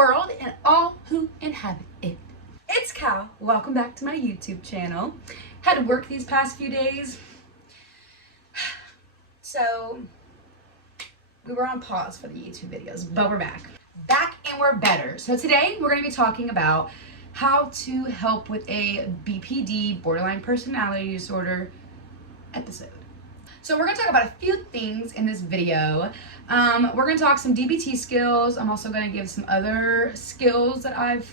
world and all who inhabit it. It's Cal. Welcome back to my YouTube channel. Had to work these past few days. So we were on pause for the YouTube videos, but we're back. Back and we're better. So today we're going to be talking about how to help with a BPD, borderline personality disorder episode. So we're going to talk about a few things in this video. We're going to talk some DBT skills. I'm also going to give some other skills that I've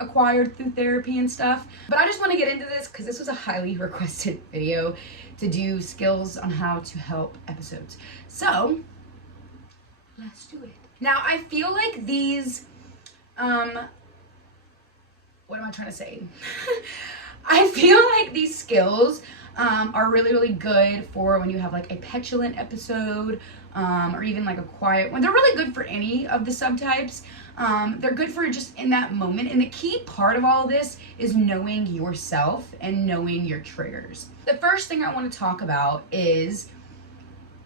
acquired through therapy and stuff. But I just want to get into this because this was a highly requested video to do skills on how to help episodes. So let's do it. Now I feel like these, what am I trying to say? I feel like these skills are really good for when you have like a petulant episode or even like a quiet one. They're really good for any of the subtypes. They're good for just in that moment. And the key part of all of this is knowing yourself and knowing your triggers. The first thing I want to talk about is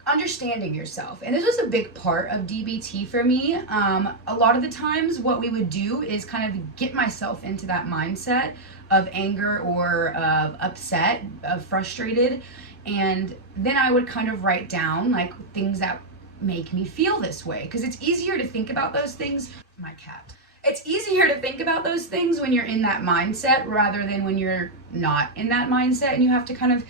understanding yourself. And this was a big part of DBT for me. A lot of the times what we would do is kind of get myself into that mindset of anger or of upset, of frustrated. And then I would kind of write down like things that make me feel this way. Because it's easier to think about those things. My cat. It's easier to think about those things when you're in that mindset rather than when you're not in that mindset and you have to kind of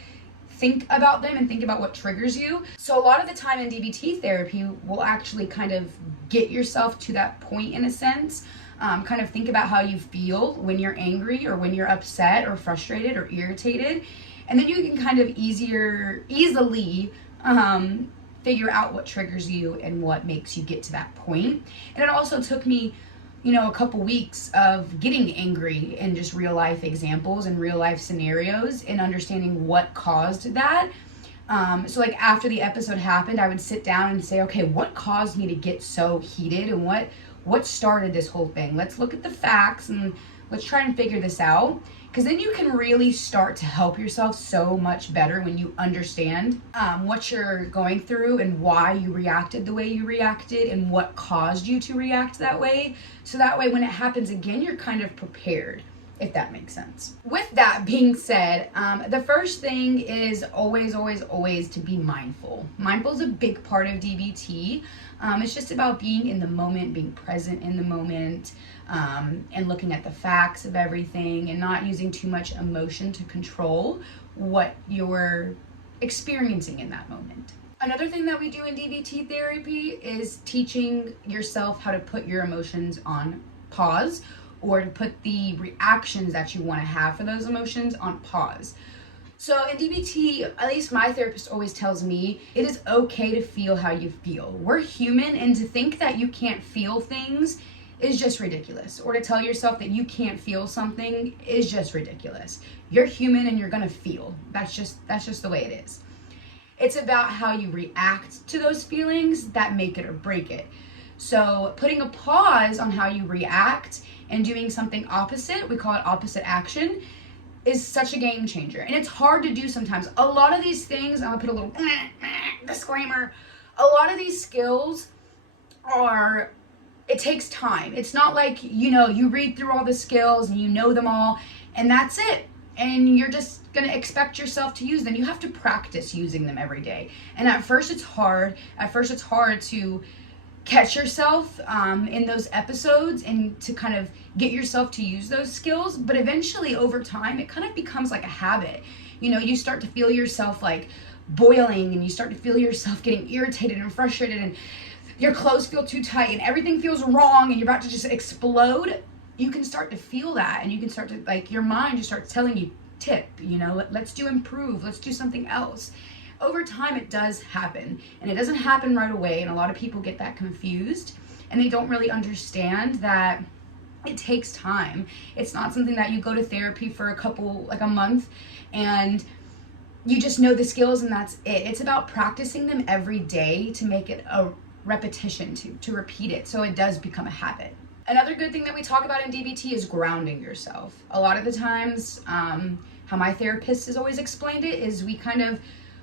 think about them and think about what triggers you. So a lot of the time in DBT therapy, we'll actually kind of get yourself to that point in a sense. Kind of think about how you feel when you're angry or when you're upset or frustrated or irritated. And then you can kind of easily figure out what triggers you and what makes you get to that point. And it also took me, a couple weeks of getting angry and just real life examples and real life scenarios and understanding what caused that. So like after the episode happened, I would sit down and say, okay, what caused me to get so heated and what started this whole thing? Let's look at the facts and let's try and figure this out. Because then you can really start to help yourself so much better when you understand what you're going through and why you reacted the way you reacted and what caused you to react that way. So that way when it happens again, you're kind of prepared, if that makes sense. With that being said, the first thing is always to be mindful. Mindful is a big part of DBT. It's just about being in the moment, being present in the moment, and looking at the facts of everything and not using too much emotion to control what you're experiencing in that moment. Another thing that we do in DBT therapy is teaching yourself how to put your emotions on pause or to put the reactions that you want to have for those emotions on pause. So in DBT, at least my therapist always tells me, it is okay to feel how you feel. We're human, and to think that you can't feel things is just ridiculous. Or to tell yourself that you can't feel something is just ridiculous. You're human and you're gonna feel. That's just the way it is. It's about how you react to those feelings that make it or break it. So putting a pause on how you react and doing something opposite, we call it opposite action, is such a game changer. And it's hard to do sometimes. A lot of these things, I'm gonna put a little disclaimer, a lot of these skills it takes time. It's not like, you read through all the skills and you know them all and that's it. And you're just gonna expect yourself to use them. You have to practice using them every day. And at first it's hard. At first it's hard to catch yourself in those episodes and to kind of get yourself to use those skills. But eventually over time, it kind of becomes like a habit. You start to feel yourself like boiling and you start to feel yourself getting irritated and frustrated and your clothes feel too tight and everything feels wrong and you're about to just explode. You can start to feel that and you can start to, your mind just starts telling you, let's improve, let's do something else. Over time, it does happen, and it doesn't happen right away, and a lot of people get that confused, and they don't really understand that it takes time. It's not something that you go to therapy for a month, and you just know the skills and that's it. It's about practicing them every day to make it a repetition, to repeat it, so it does become a habit. Another good thing that we talk about in DBT is grounding yourself. A lot of the times, how my therapist has always explained it is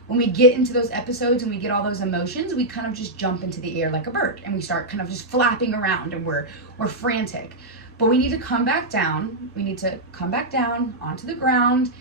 when we get into those episodes and we get all those emotions, we kind of just jump into the air like a bird and we start kind of just flapping around and we're frantic. But we need to come back down. We need to come back down onto the ground,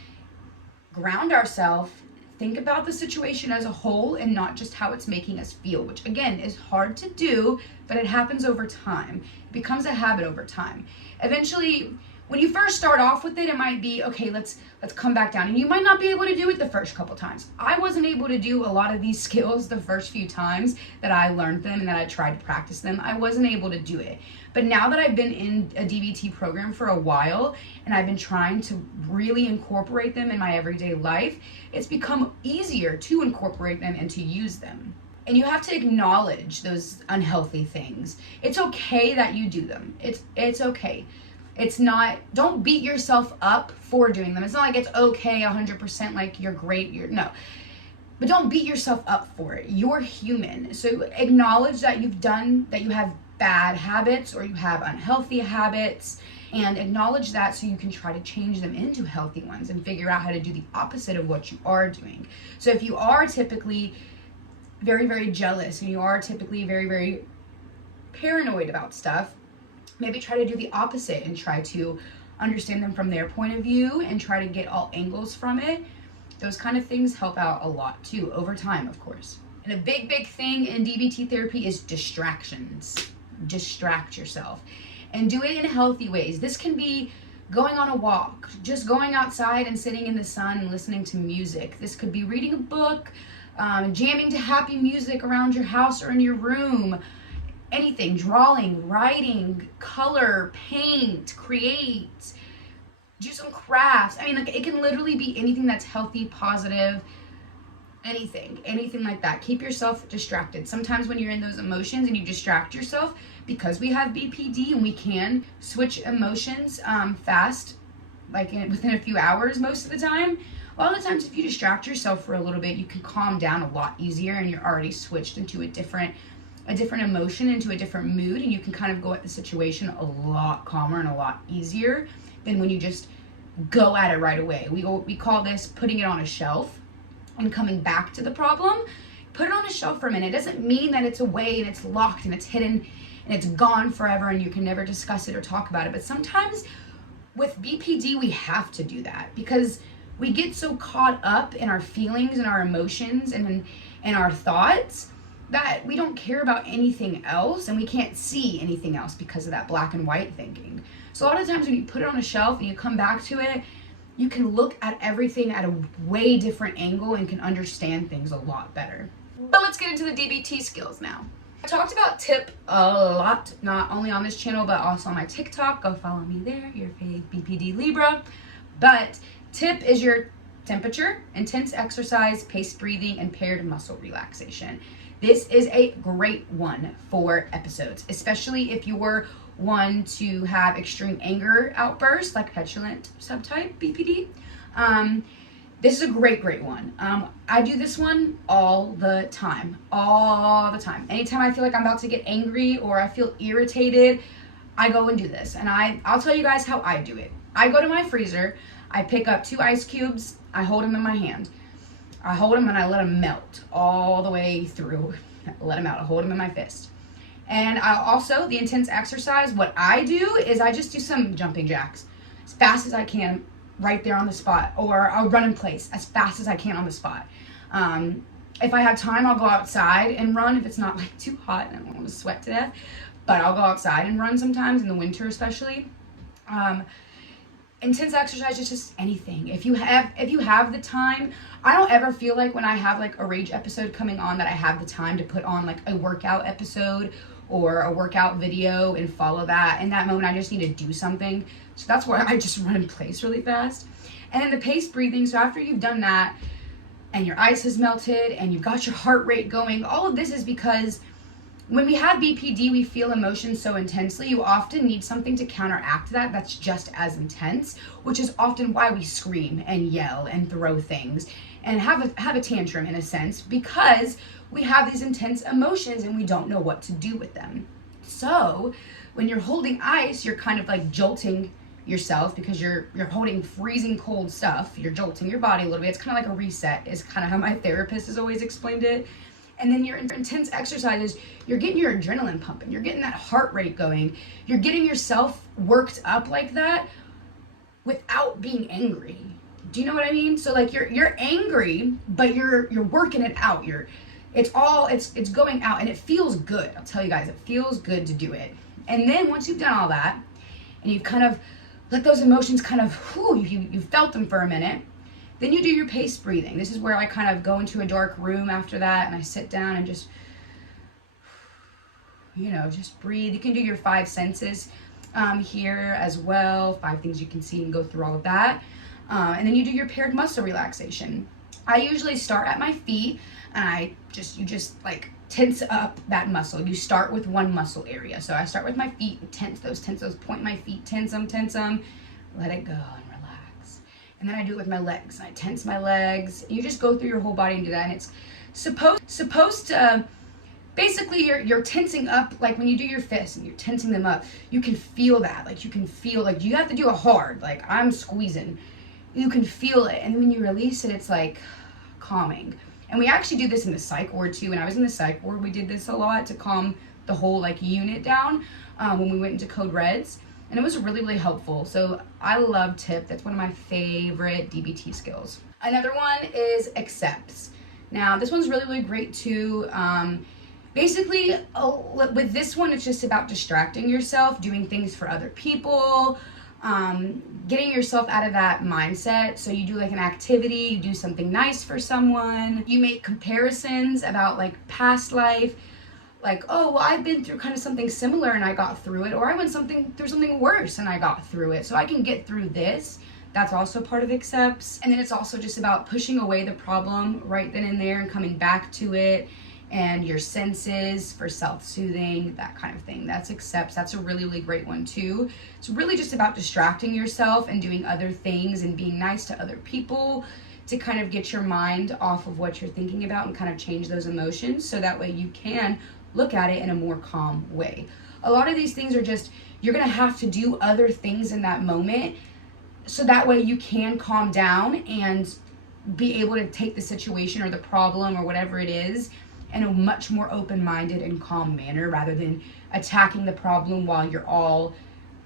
ground ourselves, think about the situation as a whole and not just how it's making us feel, which again is hard to do, but it happens over time. It becomes a habit over time. Eventually, when you first start off with it, it might be, okay, let's come back down. And you might not be able to do it the first couple times. I wasn't able to do a lot of these skills the first few times that I learned them and that I tried to practice them. I wasn't able to do it. But now that I've been in a DBT program for a while and I've been trying to really incorporate them in my everyday life, it's become easier to incorporate them and to use them. And you have to acknowledge those unhealthy things. It's okay that you do them. It's okay. It's not, don't beat yourself up for doing them. It's not like it's okay 100%, like you're great, no. But don't beat yourself up for it. You're human. So acknowledge that you have bad habits or you have unhealthy habits, and acknowledge that so you can try to change them into healthy ones and figure out how to do the opposite of what you are doing. So if you are typically very, very jealous and you are typically very, very paranoid about stuff, maybe try to do the opposite and try to understand them from their point of view and try to get all angles from it. Those kind of things help out a lot too, over time, of course. And a big, big thing in DBT therapy is distractions. Distract yourself and do it in healthy ways. This can be going on a walk, just going outside and sitting in the sun and listening to music. This could be reading a book, jamming to happy music around your house or in your room. Anything, drawing, writing, color, paint, create, do some crafts. I mean, like, it can literally be anything that's healthy, positive, anything like that. Keep yourself distracted. Sometimes when you're in those emotions and you distract yourself, because we have BPD and we can switch emotions fast, like within a few hours most of the time. A lot of the times if you distract yourself for a little bit, you can calm down a lot easier and you're already switched into a different emotion, into a different mood, and you can kind of go at the situation a lot calmer and a lot easier than when you just go at it right away. We call this putting it on a shelf and coming back to the problem. Put it on a shelf for a minute. It doesn't mean that it's away and it's locked and it's hidden and it's gone forever and you can never discuss it or talk about it. But sometimes with BPD, we have to do that because we get so caught up in our feelings and our emotions and our thoughts that we don't care about anything else and we can't see anything else because of that black and white thinking. So a lot of times when you put it on a shelf and you come back to it, you can look at everything at a way different angle and can understand things a lot better. But let's get into the DBT skills now. I talked about tip a lot, not only on this channel, but also on my TikTok. Go follow me there, your fave BPD Libra. But tip is your temperature, intense exercise, paced breathing, and paired muscle relaxation. This is a great one for episodes, especially if you're one to have extreme anger outbursts, like petulant subtype BPD. This is a great one. I do this one all the time. Anytime I feel like I'm about to get angry or I feel irritated, I go and do this. And I'll tell you guys how I do it. I go to my freezer, I pick up 2 ice cubes, I hold them in my hand. I hold them and I let them melt all the way through. Let them out. I hold them in my fist. And I also, the intense exercise, what I do is I just do some jumping jacks as fast as I can right there on the spot. Or I'll run in place as fast as I can on the spot. If I have time, I'll go outside and run if it's not like too hot and I don't want to sweat to death. But I'll go outside and run sometimes, in the winter especially. Intense exercise is just anything. If you have the time, I don't ever feel like when I have like a rage episode coming on that I have the time to put on like a workout episode or a workout video and follow that. In that moment, I just need to do something. So that's where I just run in place really fast. And then the paced breathing. So after you've done that and your ice has melted and you've got your heart rate going, all of this is because when we have BPD, we feel emotions so intensely. You often need something to counteract that that's just as intense, which is often why we scream and yell and throw things and have a tantrum in a sense, because we have these intense emotions and we don't know what to do with them. So when you're holding ice, you're kind of like jolting yourself because you're holding freezing cold stuff. You're jolting your body a little bit. It's kind of like a reset is kind of how my therapist has always explained it. And then your intense exercises, you're getting your adrenaline pumping. You're getting that heart rate going. You're getting yourself worked up like that without being angry. Do you know what I mean? So like you're angry, but you're working it out. It's going out and it feels good. I'll tell you guys, it feels good to do it. And then once you've done all that and you've kind of let those emotions kind of, you felt them for a minute, then you do your paced breathing. This is where I kind of go into a dark room after that and I sit down and just breathe. You can do your 5 senses here as well, 5 things you can see and go through all of that. And then you do your paired muscle relaxation. I usually start at my feet and you just like tense up that muscle. You start with one muscle area. So I start with my feet, tense those, point my feet, tense them, let it go and relax. And then I do it with my legs. I tense my legs. You just go through your whole body and do that. And it's supposed to, basically you're tensing up, like when you do your fists and you're tensing them up, you can feel that. Like you can feel, like you have to do it hard. Like I'm squeezing. You can feel it. And when you release it, it's like calming. And we actually do this in the psych ward too. When I was in the psych ward, we did this a lot to calm the whole like unit down when we went into code reds. And it was really, really helpful. So I love TIP. That's one of my favorite DBT skills. Another one is accepts. Now this one's really, really great too. Basically, with this one, it's just about distracting yourself, doing things for other people, getting yourself out of that mindset. So you do like an activity, you do something nice for someone, you make comparisons about like past life, like, oh, well, I've been through kind of something similar and I got through it, or I went through something worse and I got through it, so I can get through this. That's also part of accepts. And then it's also just about pushing away the problem right then and there and coming back to it, and your senses for self-soothing, that kind of thing. That's accepts. That's a really, really great one too. It's really just about distracting yourself and doing other things and being nice to other people to kind of get your mind off of what you're thinking about and kind of change those emotions, so that way you can look at it in a more calm way. A lot of these things are just, you're gonna have to do other things in that moment, so that way you can calm down and be able to take the situation or the problem or whatever it is in a much more open-minded and calm manner, rather than attacking the problem while you're all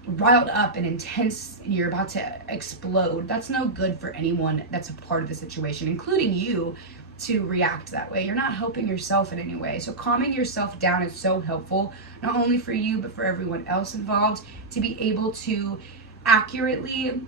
riled up and intense and you're about to explode. That's no good for anyone that's a part of the situation, including you, to react that way. You're not helping yourself in any way. So calming yourself down is so helpful, not only for you, but for everyone else involved, to be able to accurately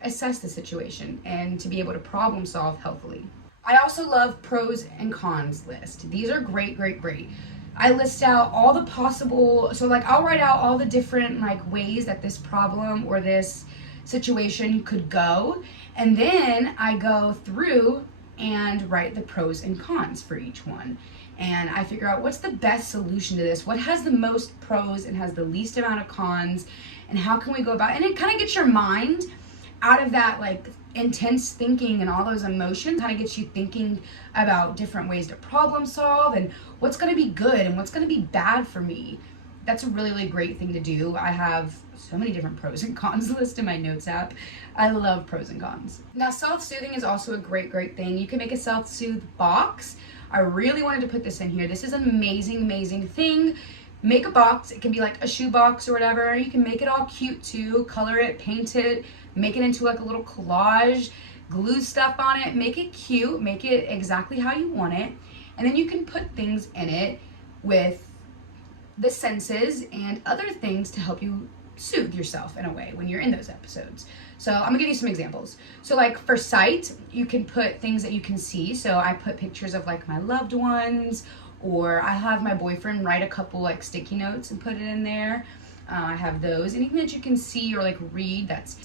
assess the situation and to be able to problem solve healthily. I also love pros and cons list. These are great, great, great. I list out all the possible, so like I'll write out all the different like ways that this problem or this situation could go, and then I go through and write the pros and cons for each one. And I figure out what's the best solution to this, what has the most pros and has the least amount of cons, and how can we go about it. And it kind of gets your mind out of that like intense thinking and all those emotions, kind of gets you thinking about different ways to problem solve and what's going to be good and what's going to be bad for me. That's a really, really great thing to do. I have so many different pros and cons list in my notes app. I love pros and cons. Now, self-soothing is also a great, great thing. You can make a self-soothe box. I really wanted to put this in here. This is an amazing, amazing thing. Make a box. It can be like a shoe box or whatever. You can make it all cute too. Color it, paint it, make it into like a little collage, glue stuff on it, make it cute, make it exactly how you want it. And then you can put things in it with the senses and other things to help you soothe yourself in a way when you're in those episodes. So I'm gonna give you some examples. So like for sight, you can put things that you can see. So I put pictures of like my loved ones, or I have my boyfriend write a couple like sticky notes and put it in there. I have those. Anything that you can see or like read that's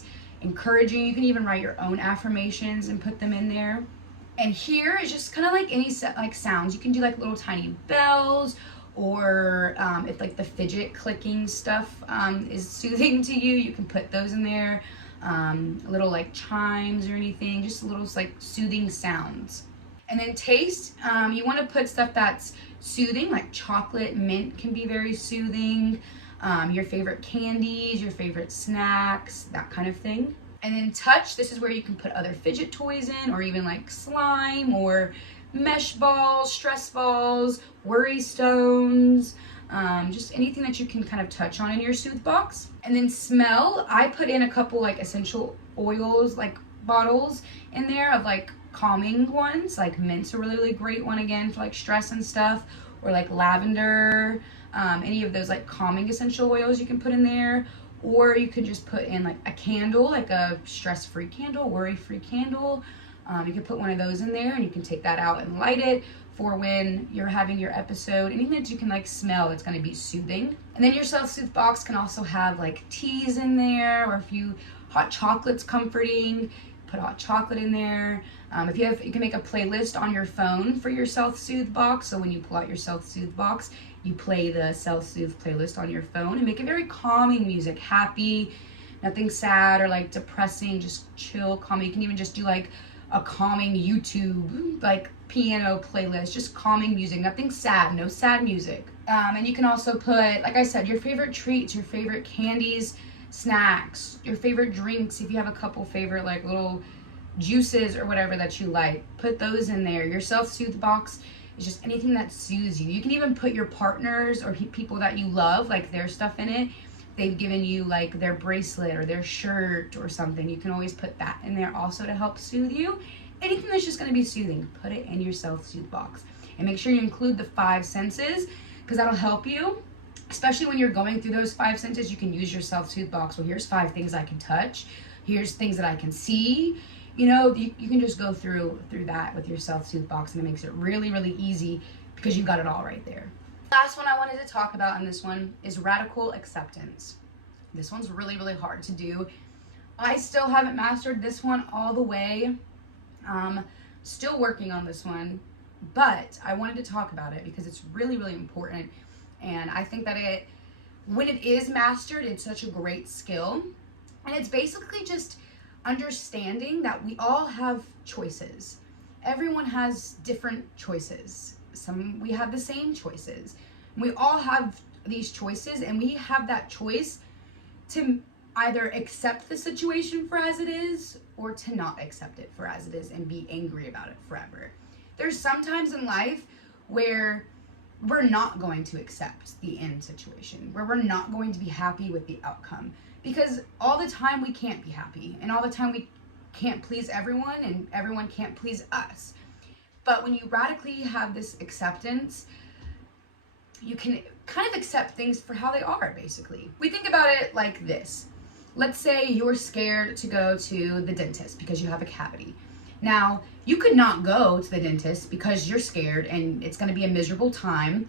encouraging. You can even write your own affirmations and put them in there. And here is just kind of like any like sounds. You can do like little tiny bells, or if like the fidget clicking stuff is soothing to you, you can put those in there. Little like chimes or anything, just little like soothing sounds. And then taste, you want to put stuff that's soothing, like chocolate, mint can be very soothing. your favorite candies, your favorite snacks, that kind of thing. And then touch, this is where you can put other fidget toys in, or even like slime or mesh balls, stress balls, worry stones, just anything that you can kind of touch on in your soothe box. And then smell, I put in a couple like essential oils, like bottles in there of like calming ones, like mint's a really great one again for like stress and stuff, or like lavender, any of those like calming essential oils you can put in there. Or you could just put in like a candle, like a stress-free candle, worry-free candle. You can put one of those in there and you can take that out and light it for when you're having your episode. Anything that you can like smell that's gonna be soothing. And then your self-soothe box can also have like teas in there, or if you, hot chocolate's comforting, put hot chocolate in there. If you have, you can make a playlist on your phone for your self-soothe box. So when you pull out your self-soothe box, you play the self-soothe playlist on your phone and make it very calming music, happy, nothing sad or like depressing, just chill, calming. You can even just do like a calming YouTube, like piano playlist, just calming music, nothing sad, no sad music. And you can also put, like I said, your favorite treats, your favorite candies, snacks, your favorite drinks. If you have a couple favorite like little juices or whatever that you like, put those in there. Your self-soothe box is just anything that soothes you. You can even put your partners or people that you love, like their stuff in it. They've given you like their bracelet or their shirt or something. You can always put that in there also to help soothe you. Anything that's just gonna be soothing, put it in your self-soothe box. And make sure you include the 5 senses, because that'll help you. Especially when you're going through those 5 senses, you can use your self-soothe box. Well, here's 5 things I can touch. Here's things that I can see. You know, you can just go through that with your self-soothe box, and it makes it really easy because you've got it all right there. Last one I wanted to talk about in this one is radical acceptance. This one's really hard to do. I still haven't mastered this one all the way. Still working on this one, but I wanted to talk about it because it's really important. And I think that when it is mastered, it's such a great skill. And it's basically just understanding that we all have choices. Everyone has different choices. Some we have the same choices. We all have these choices, and we have that choice to either accept the situation for as it is or to not accept it for as it is and be angry about it forever. There's some times in life where we're not going to accept the end situation, where we're not going to be happy with the outcome, because all the time we can't be happy, and all the time we can't please everyone, and everyone can't please us. But when you radically have this acceptance, you can kind of accept things for how they are, basically. We think about it like this. Let's say you're scared to go to the dentist because you have a cavity. Now, you could not go to the dentist because you're scared and it's going to be a miserable time,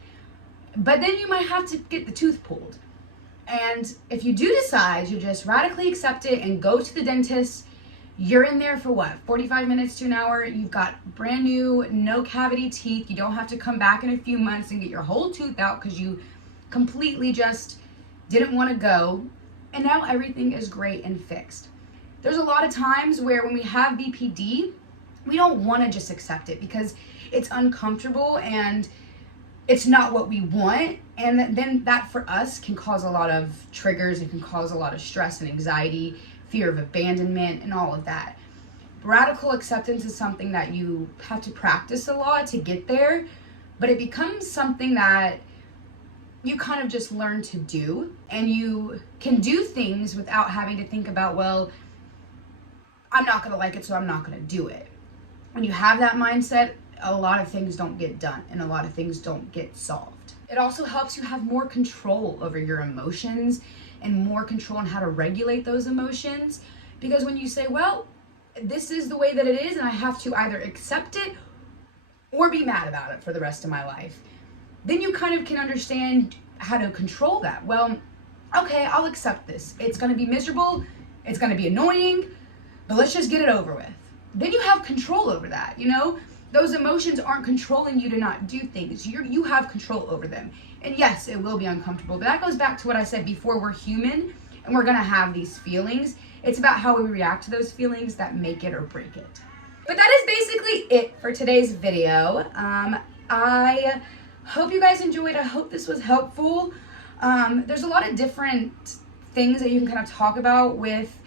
but then you might have to get the tooth pulled. And if you do decide you just radically accept it and go to the dentist, you're in there for what, 45 minutes to an hour? You've got brand new, no cavity teeth. You don't have to come back in a few months and get your whole tooth out because you completely just didn't want to go. And now everything is great and fixed. There's a lot of times where when we have BPD, we don't want to just accept it because it's uncomfortable and it's not what we want. And then that for us can cause a lot of triggers. It can cause a lot of stress and anxiety, fear of abandonment, and all of that. Radical acceptance is something that you have to practice a lot to get there, but it becomes something that you kind of just learn to do, and you can do things without having to think about, well, I'm not going to like it, so I'm not going to do it. When you have that mindset, a lot of things don't get done and a lot of things don't get solved. It also helps you have more control over your emotions and more control on how to regulate those emotions, because when you say, well, this is the way that it is and I have to either accept it or be mad about it for the rest of my life, then you kind of can understand how to control that. Well, okay, I'll accept this. It's going to be miserable. It's going to be annoying, but let's just get it over with. Then you have control over that, you know? Those emotions aren't controlling you to not do things. You have control over them. And yes, it will be uncomfortable, but that goes back to what I said before. We're human and we're going to have these feelings. It's about how we react to those feelings that make it or break it. But that is basically it for today's video. I hope you guys enjoyed. I hope this was helpful. There's a lot of different things that you can kind of talk about with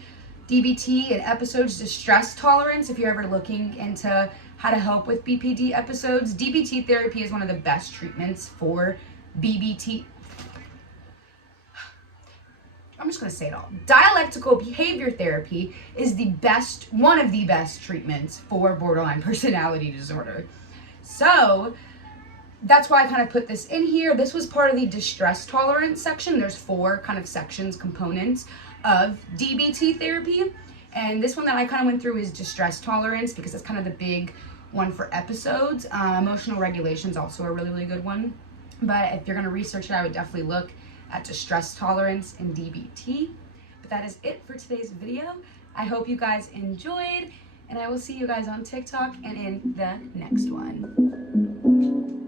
DBT and episodes. Distress tolerance, if you're ever looking into how to help with BPD episodes. DBT therapy is one of the best treatments for BBT. I'm just going to say it all. Dialectical behavior therapy is one of the best treatments for borderline personality disorder. So that's why I kind of put this in here. This was part of the distress tolerance section. There's 4 kind of sections, components of DBT therapy. And this one that I kind of went through is distress tolerance, because it's kind of the big one for episodes. Emotional regulation is also a really, really good one. But if you're going to research it, I would definitely look at distress tolerance and DBT. But that is it for today's video. I hope you guys enjoyed, and I will see you guys on TikTok and in the next one.